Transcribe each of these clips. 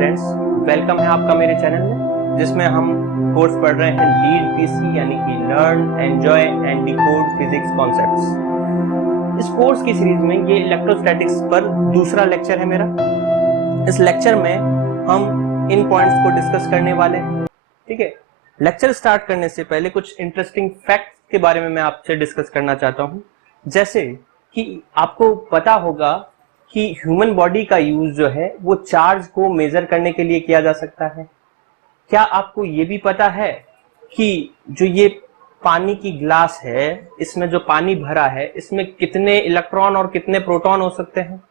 Students, welcome है आपका मेरे चैनल में, जिसमें हम कोर्स पढ़ रहे हैं लीड पीसी यानी कि learn, enjoy and decode physics concepts. इस कोर्स की सीरीज में ये इलेक्ट्रोस्टैटिक्स पर दूसरा लेक्चर है मेरा। इस लेक्चर में हम इन पॉइंट्स को डिस्कस करने वाले हैं। ठीक है, लेक्चर स्टार्ट करने से पहले कुछ इंटरेस्टिंग फैक्ट्स के बारे में मैं आपसे डिस्कस करना चाहता हूं। जैसे कि आपको पता होगा कि ह्यूमन बॉडी का यूज जो है वो चार्ज को मेजर करने के लिए किया जा सकता है। क्या आपको ये भी पता है कि जो ये पानी की ग्लास है, इसमें जो पानी भरा है, इसमें कितने इलेक्ट्रॉन और कितने प्रोटॉन हो सकते हैं?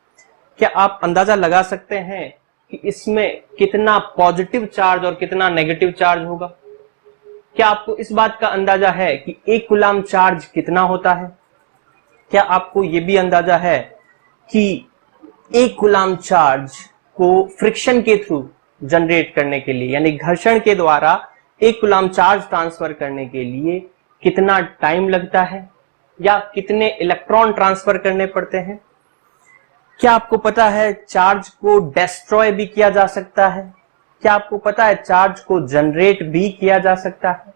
क्या आप अंदाजा लगा सकते हैं कि इसमें कितना पॉजिटिव चार्ज और कितना नेगेटिव चार्ज होगा? क्या आपको इस बात का अंदाजा है कि 1 कूलम चार्ज कितना होता है? क्या आपको ये भी अंदाजा है कि 1 कूलम चार्ज को फ्रिक्शन के थ्रू जनरेट करने के लिए, यानी घर्षण के द्वारा 1 कूलम चार्ज ट्रांसफर करने के लिए कितना टाइम लगता है, या कितने इलेक्ट्रॉन ट्रांसफर करने पड़ते हैं? क्या आपको पता है चार्ज को डिस्ट्रॉय भी किया जा सकता है? क्या आपको पता है चार्ज को जनरेट भी किया जा सकता है?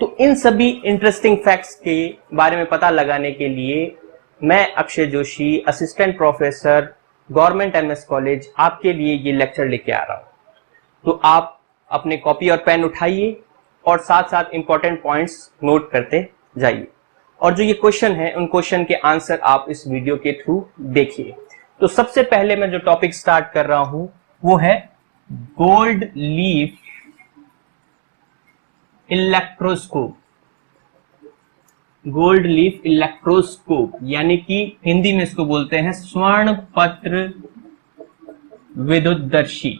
तो इन सभी इंटरेस्टिंग फैक्ट्स के बारे में पता लगाने के लिए मैं Akshay Joshi, assistant professor, government MS college, आपके लिए ये लेक्चर लेके आ रहा हूं। तो आप अपने कॉपी और पेन उठाइए और साथ साथ इंपॉर्टेंट पॉइंट्स नोट करते जाइए, और जो ये क्वेश्चन है उन क्वेश्चन के आंसर आप इस वीडियो के थ्रू देखिए। तो सबसे पहले मैं जो टॉपिक स्टार्ट कर रहा हूं वो है gold leaf electroscope. Gold leaf electroscope यानी कि हिंदी में इसको बोलते हैं स्वर्ण पत्र विद्युतदर्शी।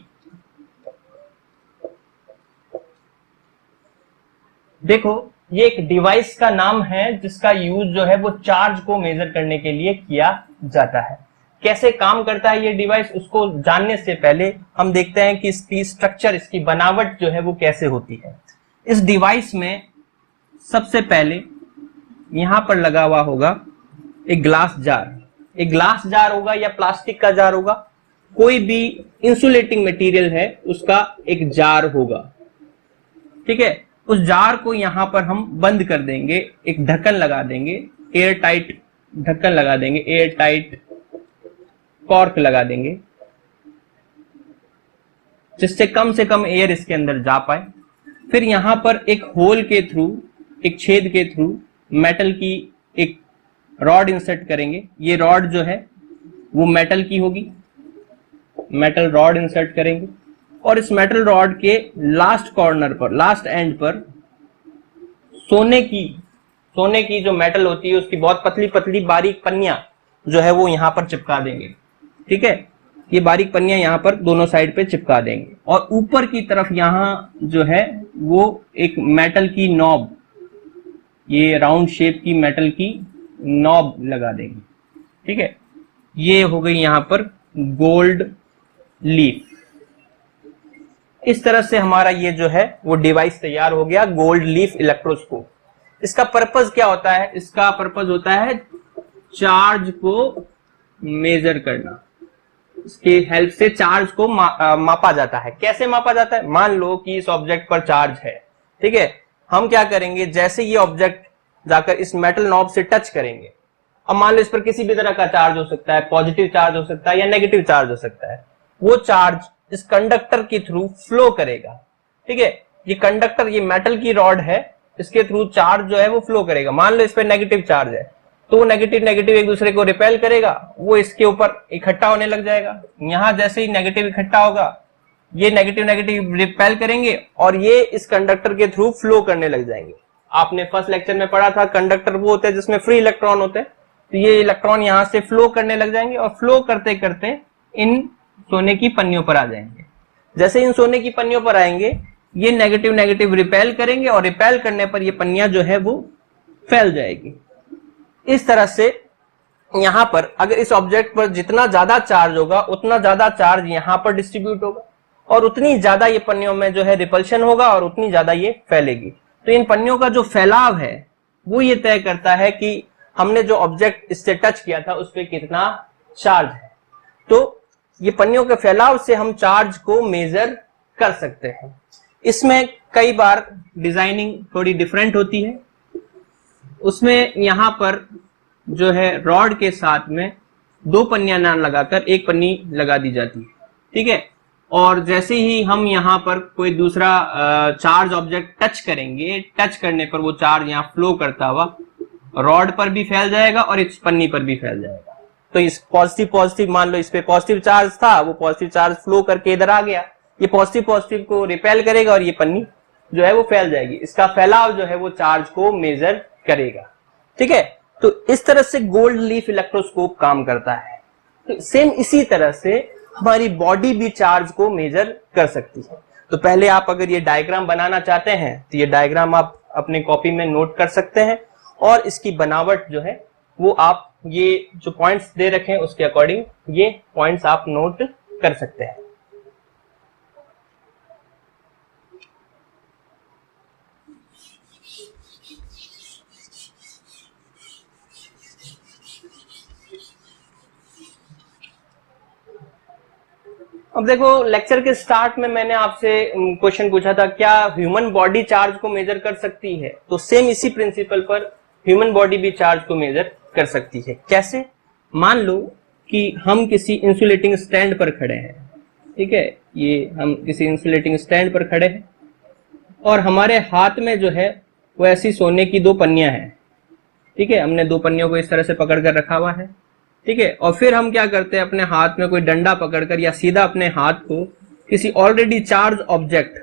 देखो, ये एक डिवाइस का नाम है जिसका यूज जो है वो चार्ज को मेजर करने के लिए किया जाता है। कैसे काम करता है ये डिवाइस, उसको जानने से पहले हम देखते हैं कि इसकी स्ट्रक्चर, इसकी बनावट जो है वो कैसे होती है। इस डिवाइस में सबसे पहले यहां पर लगा हुआ होगा एक ग्लास जार। एक ग्लास जार होगा या प्लास्टिक का जार होगा, कोई भी इंसुलेटिंग मटेरियल है उसका एक जार होगा। ठीक है, उस जार को यहां पर हम बंद कर देंगे, एक ढक्कन लगा देंगे, एयर टाइट ढक्कन लगा देंगे, एयर टाइट कॉर्क लगा देंगे, जिससे कम से कम एयर इसके अंदर जा पाए। फिर यहां पर एक होल के थ्रू, एक छेद के थ्रू मेटल की एक रॉड इंसर्ट करेंगे। ये रॉड जो है वो मेटल की होगी, मेटल रॉड इंसर्ट करेंगे, और इस मेटल रॉड के लास्ट कॉर्नर पर, लास्ट एंड पर सोने की जो मेटल होती है उसकी बहुत पतली पतली बारीक पन्नियां जो है वो यहां पर चिपका देंगे। ठीक है, ये बारीक पन्नियां यहां पर दोनों साइड पे चिपका देंगे, और ऊपर की तरफ यहां जो है वो एक मेटल की नॉब, ये राउंड शेप की मेटल की नॉब लगा देंगे। ठीक है, ये हो गई यहां पर गोल्ड लीफ। इस तरह से हमारा ये जो है वो डिवाइस तैयार हो गया, गोल्ड लीफ इलेक्ट्रोस्कोप। इसका पर्पस क्या होता है? इसका पर्पस होता है चार्ज को मेजर करना। इसके हेल्प से चार्ज को मापा जाता है। कैसे मापा जाता है? मान लो कि इस ऑब्जेक्ट पर चार्ज है। ठीक है, हम क्या करेंगे, जैसे ये ऑब्जेक्ट जाकर इस मेटल नॉब से टच करेंगे, अब मान लो इस पर किसी भी तरह का चार्ज हो सकता है, पॉजिटिव चार्ज हो सकता है या नेगेटिव चार्ज हो सकता है, वो चार्ज इस कंडक्टर के थ्रू फ्लो करेगा। ठीक है, ये कंडक्टर, ये मेटल की रॉड है, इसके थ्रू चार्ज जो है वो फ्लो करेगा। मान लो इस पर नेगेटिव चार्ज है तो वो नेगेटिव नेगेटिव एक दूसरे को रिपेल करेगा, वो इसके ऊपर इकट्ठा होने लग जाएगा। यहां जैसे ही नेगेटिव इकट्ठा होगा, ये नेगेटिव नेगेटिव रिपेल करेंगे और ये इस कंडक्टर के थ्रू फ्लो करने लग जाएंगे। आपने फर्स्ट लेक्चर में पढ़ा था कंडक्टर वो होते हैं जिसमें फ्री इलेक्ट्रॉन होते हैं, तो ये इलेक्ट्रॉन यहां से फ्लो करने लग जाएंगे और फ्लो करते करते इन सोने की पन्नियों पर आ जाएंगे। जैसे इन सोने की पन्नियों पर आएंगे, ये नेगेटिव नेगेटिव रिपेल करेंगे और रिपेल करने पर ये पन्नियां जो है वो फैल जाएगी। इस तरह से यहां पर अगर इस ऑब्जेक्ट पर जितना ज्यादा चार्ज होगा उतना ज्यादा चार्ज यहां पर डिस्ट्रीब्यूट होगा, और उतनी ज्यादा ये पन्नियों में जो है रिपल्शन होगा और उतनी ज्यादा ये फैलेगी। तो इन पन्नियों का जो फैलाव है वो ये तय करता है कि हमने जो ऑब्जेक्ट इससे टच किया था उस पर कितना चार्ज है। तो ये पन्नियों के फैलाव से हम चार्ज को मेजर कर सकते हैं। इसमें कई बार डिजाइनिंग थोड़ी डिफरेंट होती है। उसमें यहां पर जो है रॉड के साथ में 2 पन्नियां ना लगाकर 1 पन्नी लगा दी जाती है, ठीक है। और जैसे ही हम यहाँ पर कोई दूसरा चार्ज ऑब्जेक्ट टच करेंगे, टच करने पर वो चार्ज यहाँ फ्लो करता हुआ रॉड पर भी फैल जाएगा और इस पन्नी पर भी फैल जाएगा। तो इस पॉजिटिव मान लो इस पे पॉजिटिव चार्ज था, वो पॉजिटिव चार्ज फ्लो करके इधर आ गया, ये पॉजिटिव को रिपेल करेगा और ये पन्नी जो है वो फैल जाएगी। इसका फैलाव जो है वो चार्ज को मेजर करेगा, ठीक है। तो इस तरह से गोल्ड लीफ इलेक्ट्रोस्कोप काम करता है। तो सेम इसी तरह से हमारी बॉडी भी चार्ज को मेजर कर सकती है। तो पहले आप अगर ये डायग्राम बनाना चाहते हैं तो ये डायग्राम आप अपने कॉपी में नोट कर सकते हैं और इसकी बनावट जो है वो आप ये जो पॉइंट्स दे रखे हैं उसके अकॉर्डिंग ये पॉइंट्स आप नोट कर सकते हैं। अब देखो, लेक्चर के स्टार्ट में मैंने आपसे क्वेश्चन पूछा था क्या ह्यूमन बॉडी चार्ज को मेजर कर सकती है। तो सेम इसी प्रिंसिपल पर ह्यूमन बॉडी भी चार्ज को मेजर कर सकती है। कैसे? मान लो कि हम किसी इंसुलेटिंग स्टैंड पर खड़े हैं, ठीक है। ये हम किसी इंसुलेटिंग स्टैंड पर खड़े हैं और हमारे हाथ में जो है वो ऐसी सोने की 2 पन्नियां हैं, ठीक है। हमने 2 पन्नियों को इस तरह से पकड़ कर रखा हुआ है, ठीक है। और फिर हम क्या करते हैं, अपने हाथ में कोई डंडा पकड़कर या सीधा अपने हाथ को किसी ऑलरेडी चार्ज ऑब्जेक्ट,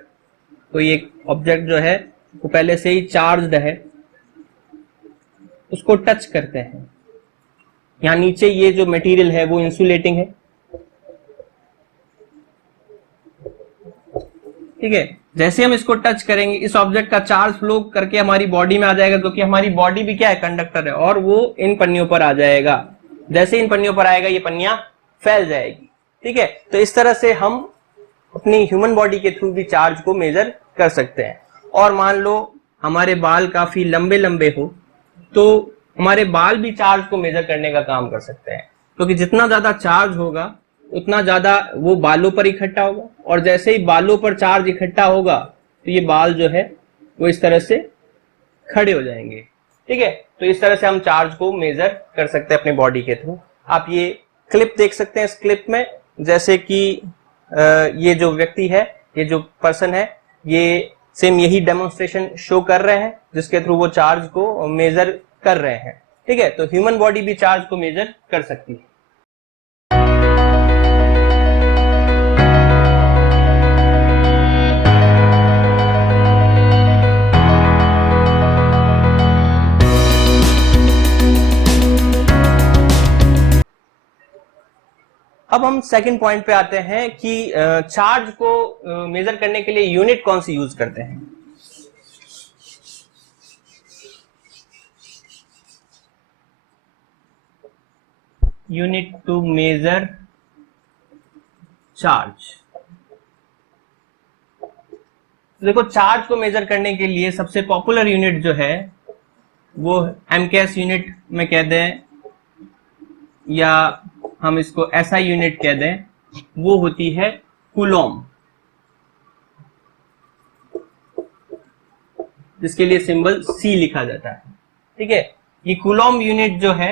कोई एक ऑब्जेक्ट जो है वो पहले से ही चार्ज्ड है, उसको टच करते हैं। यहां नीचे ये जो मटेरियल है वो इंसुलेटिंग है, ठीक है। जैसे हम इसको टच करेंगे इस ऑब्जेक्ट का चार्ज फ्लो करके हमारी बॉडी में आ जाएगा, क्योंकि हमारी बॉडी भी क्या है, कंडक्टर है, और वो इन पन्नियों पर आ जाएगा। जैसे इन पन्नियों पर आएगा ये पन्नियां फैल जाएगी, ठीक है। तो इस तरह से हम अपनी ह्यूमन बॉडी के थ्रू भी चार्ज को मेजर कर सकते हैं। और मान लो हमारे बाल काफी लंबे लंबे हो तो हमारे बाल भी चार्ज को मेजर करने का काम कर सकते हैं, क्योंकि जितना ज्यादा चार्ज होगा उतना ज्यादा वो बालों पर इकट्ठा होगा, और जैसे ही बालों पर चार्ज इकट्ठा होगा तो ये बाल जो है वो इस तरह से खड़े हो जाएंगे, ठीक है। तो इस तरह से हम चार्ज को मेजर कर सकते हैं अपने बॉडी के थ्रू। आप ये क्लिप देख सकते हैं। इस क्लिप में जैसे कि ये जो व्यक्ति है, ये जो पर्सन है, ये सेम यही डेमोन्स्ट्रेशन शो कर रहे हैं जिसके थ्रू वो चार्ज को मेजर कर रहे हैं, ठीक है। तो ह्यूमन बॉडी भी चार्ज को मेजर कर सकती है। अब हम सेकंड पॉइंट पे आते हैं कि चार्ज को मेजर करने के लिए यूनिट कौन सी यूज करते हैं। Unit to measure charge. देखो, चार्ज को मेजर करने के लिए सबसे पॉपुलर यूनिट जो है वो एमकेएस यूनिट में कह दें या हम इसको ऐसा यूनिट कह दें, वो होती है कूलॉम, जिसके लिए सिंबल C लिखा जाता है, ठीक है। ये कूलॉम यूनिट जो है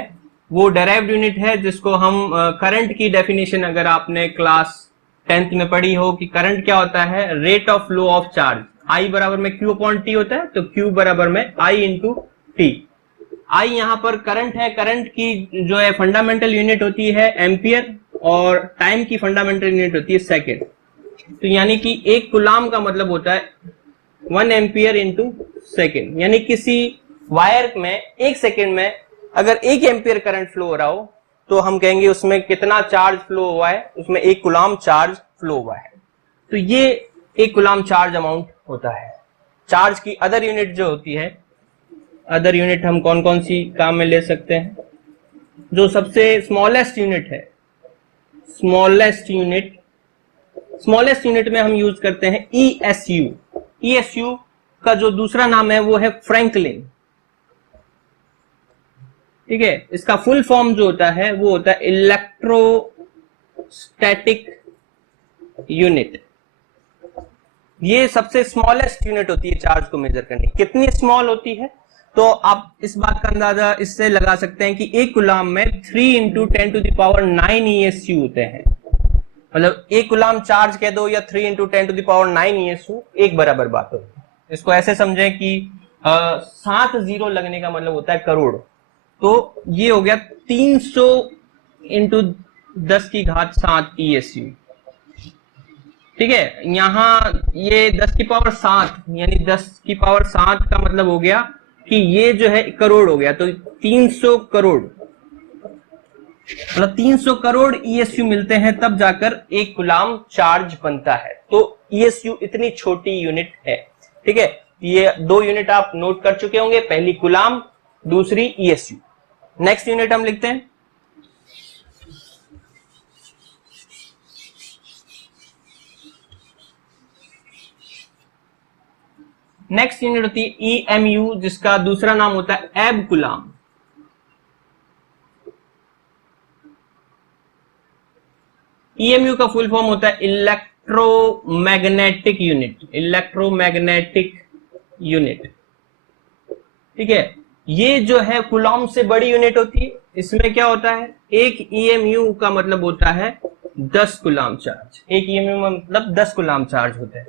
वो डेराइव्ड यूनिट है, जिसको हम करंट की डेफिनेशन अगर आपने क्लास 10th में पढ़ी हो कि करंट क्या होता है, rate of flow of charge. I बराबर में Q अपॉन T होता है, तो Q बराबर में I इंटू T। I यहाँ पर करंट है, करंट की जो है फंडामेंटल यूनिट होती है एम्पियर और टाइम की फंडामेंटल यूनिट होती है सेकेंड। तो यानी कि एक कूलॉम का मतलब होता है 1 एम्पियर इंटू सेकेंड, यानी किसी वायर में 1 सेकेंड में अगर 1 एम्पियर करंट फ्लो हो रहा हो तो हम कहेंगे उसमें कितना चार्ज फ्लो हुआ है, उसमें 1 कूलॉम चार्ज फ्लो हुआ है। तो ये 1 कूलॉम चार्ज अमाउंट होता है। चार्ज की अदर यूनिट जो होती है, अदर यूनिट हम कौन कौन सी काम में ले सकते हैं। जो सबसे स्मॉलेस्ट यूनिट है, स्मॉलेस्ट यूनिट में हम यूज करते हैं ESU। ESU का जो दूसरा नाम है वो है फ्रैंकलिन, ठीक है। इसका फुल फॉर्म जो होता है वो होता है इलेक्ट्रो स्टैटिक यूनिट। ये सबसे स्मॉलेस्ट यूनिट होती है चार्ज को मेजर करने की। कितनी स्मॉल होती है, तो आप इस बात का अंदाजा इससे लगा सकते हैं कि एक कूलाम में 3 इंटू 10⁹ ESU होते हैं। मतलब एक कूलाम चार्ज कह दो या 3 इंटू 10⁹ ESU, एक बराबर बात हो। इसको ऐसे समझें कि 7 जीरो लगने का मतलब होता है करोड़। तो ये हो गया 300 इंटू 10⁷ ESU। ठीक है, यहां ये 10⁻7 यानी 10⁻7 का मतलब हो गया कि ये जो है करोड़ हो गया। तो 300 करोड़, मतलब 300 करोड़ ESU मिलते हैं तब जाकर एक कूलाम चार्ज बनता है। तो ESU इतनी छोटी यूनिट है। ठीक है, ये दो यूनिट आप नोट कर चुके होंगे, पहली कूलाम, दूसरी ESU। नेक्स्ट यूनिट हम लिखते हैं, नेक्स्ट यूनिट होती है EMU, जिसका दूसरा नाम होता है एब कूलाम। EMU का फुल फॉर्म होता है इलेक्ट्रोमैग्नेटिक यूनिट, इलेक्ट्रोमैग्नेटिक यूनिट। ठीक है, ये जो है कूलॉम से बड़ी यूनिट होती है। इसमें क्या होता है, एक EMU का मतलब होता है 10 कूलॉम चार्ज। एक EMU में मतलब 10 कूलॉम चार्ज होते हैं।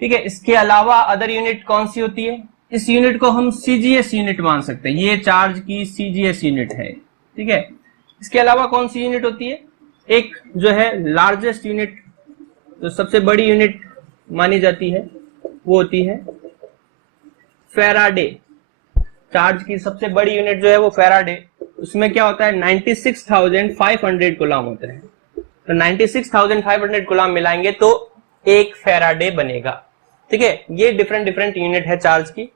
ठीक है, इसके अलावा अदर यूनिट कौन सी होती है, इस यूनिट को हम CGS यूनिट मान सकते हैं। ये चार्ज की CGS यूनिट है। ठीक है, इसके अलावा कौन सी यूनिट होती है, एक जो है लार्जेस्ट यूनिट, जो सबसे बड़ी यूनिट मानी जाती है, वो होती है फैराडे। चार्ज की सबसे बड़ी यूनिट जो है वो फैराडे। उसमें क्या होता है, 96,500 कूलॉम होते हैं। तो 96,500 कूलॉम मिलाएंगे तो एक फैराडे बनेगा। ठीक है, ये डिफरेंट डिफरेंट यूनिट है चार्ज की।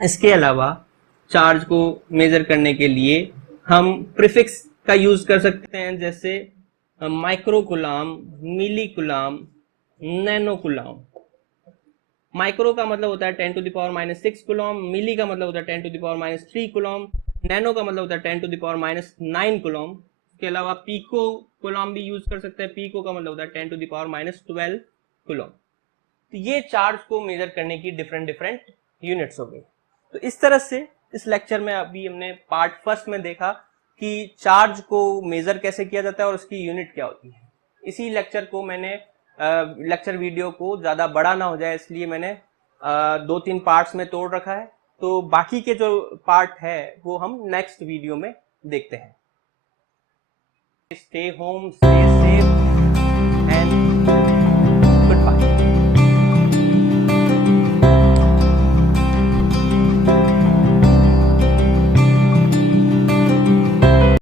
इसके अलावा चार्ज को मेजर करने के लिए हम प्रीफिक्स का यूज कर सकते हैं, जैसे माइक्रो कूलॉम, मिली कूलॉम, नैनो कूलॉम। माइक्रो का मतलब होता है 10⁻⁻6 कूलॉम, मिली का मतलब होता है 10⁻⁻3 कूलॉम, नैनो का मतलब होता है 10⁻⁹ कूलॉम। इसके अलावा पीको कूलॉम भी यूज कर सकते हैं। पीको का मतलब होता है 10⁻12 कूलॉम। तो ये चार्ज को मेजर करने की डिफरेंट डिफरेंट यूनिट्स हो गई। तो इस तरह से इस लेक्चर में अभी हमने पार्ट फर्स्ट में देखा कि चार्ज को मेजर कैसे किया जाता है और उसकी यूनिट क्या होती है। इसी लेक्चर को मैंने लेक्चर वीडियो को ज्यादा बड़ा ना हो जाए इसलिए मैंने 2-3 पार्ट्स में तोड़ रखा है। तो बाकी के जो पार्ट है वो हम नेक्स्ट वीडियो में देखते हैं। Stay home, stay safe.